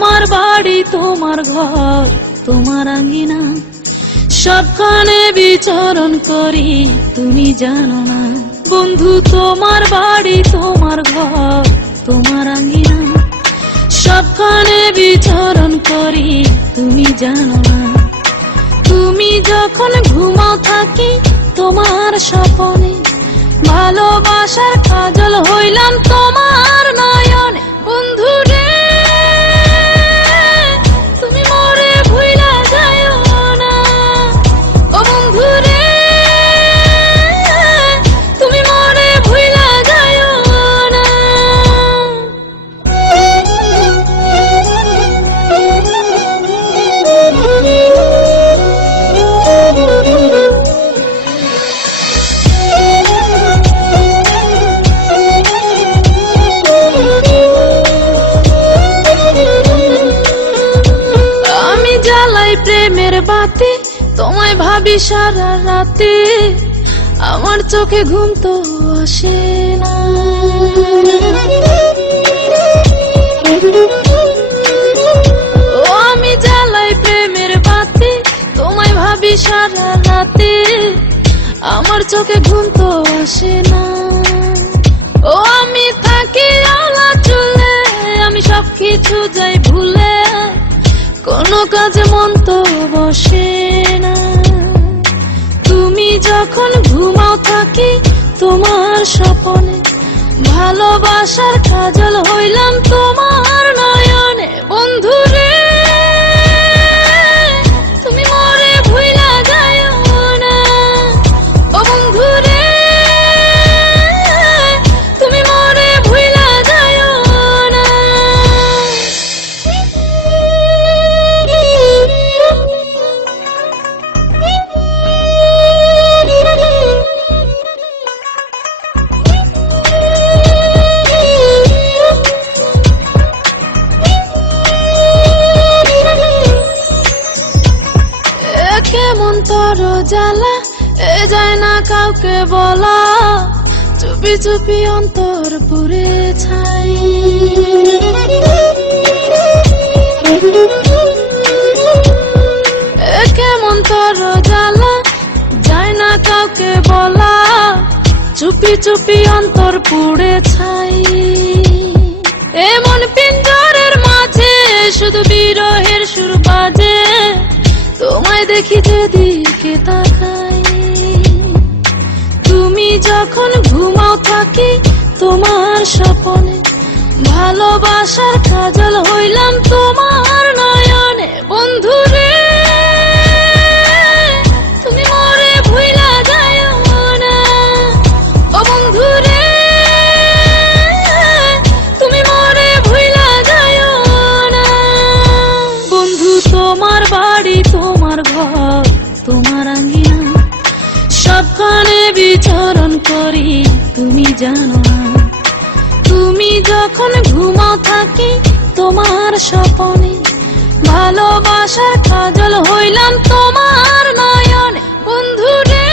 তোমার বাড়ি তোমার ঘর তোমার আঙ্গিনা, সবখানে বিচরণ করি তুমি জানো না। বন্ধু তোমার বাড়ি তোমার ঘর তোমার আঙ্গিনা, সবখানে বিচরণ করি তুমি জানো না। তুমি যখন ঘুমাও থাকি তোমার স্বপনে, ভালোবাসার কাজল হইলাম তোমার নয়নে। বন্ধু রে তুমি মরে ভুইলা যাইও না, ও বন্ধু রে তুমি মরে ভুইলা যাইও না। আমি জ্বালাই প্রেমের বাতি, তোমায় ভাবি সারা রাতে, আমার চোখে ঘুম তো আসে না। ও আমি জ্বালাই প্রেমের বাতি, তোমায় ভাবি সারা রাতে, আমার চোখে ঘুম তো আসে না। ও আমি থাকি আলা চুলে, আমি সবকিছু যাই ভুলে, কোনো কাজে মন তো বসে না। তুমি যখন ঘুমাও থাকি তোমার স্বপনে, ভালোবাসার কাজল হইলাম তোমার নয়নে। বন্ধু রে তুমি মরে ভুইলা যাইও না, ও বন্ধু রে তুমি মরে ভুইলা যাইও না। কেমন তোর জ্বালা এ যায় না কাউকে বলা, চুপি চুপি অন্তর পুরে ছাই। কেমন তোর জ্বালা যায় না কাউকে বলা, চুপি চুপি অন্তর পুড়ে ছাই। এমন পিঞ্জরের মাঝে শুধু বিরহের সুর বাজে, তোমায় দেখি যেদিকে তাকাই। তুমি যখন ঘুমাও থাকি তোমার স্বপনে, ভালোবাসার কাজল হইলাম তোমার নয়নে। বন্ধু রে তুমি মরে ভুইলা যাইও না, ও বন্ধু রে তুমি মরে ভুইলা যাইও না। বন্ধু তোমার বাড়ি তোমার ঘর তোমার আঙ্গিনা, সবখানে বিচরণ করি তুমি জানো না। তুমি যখন ঘুমাও থাকি তোমার স্বপনে, ভালোবাসার কাজল হইলাম তোমার নয়নে। বন্ধু রে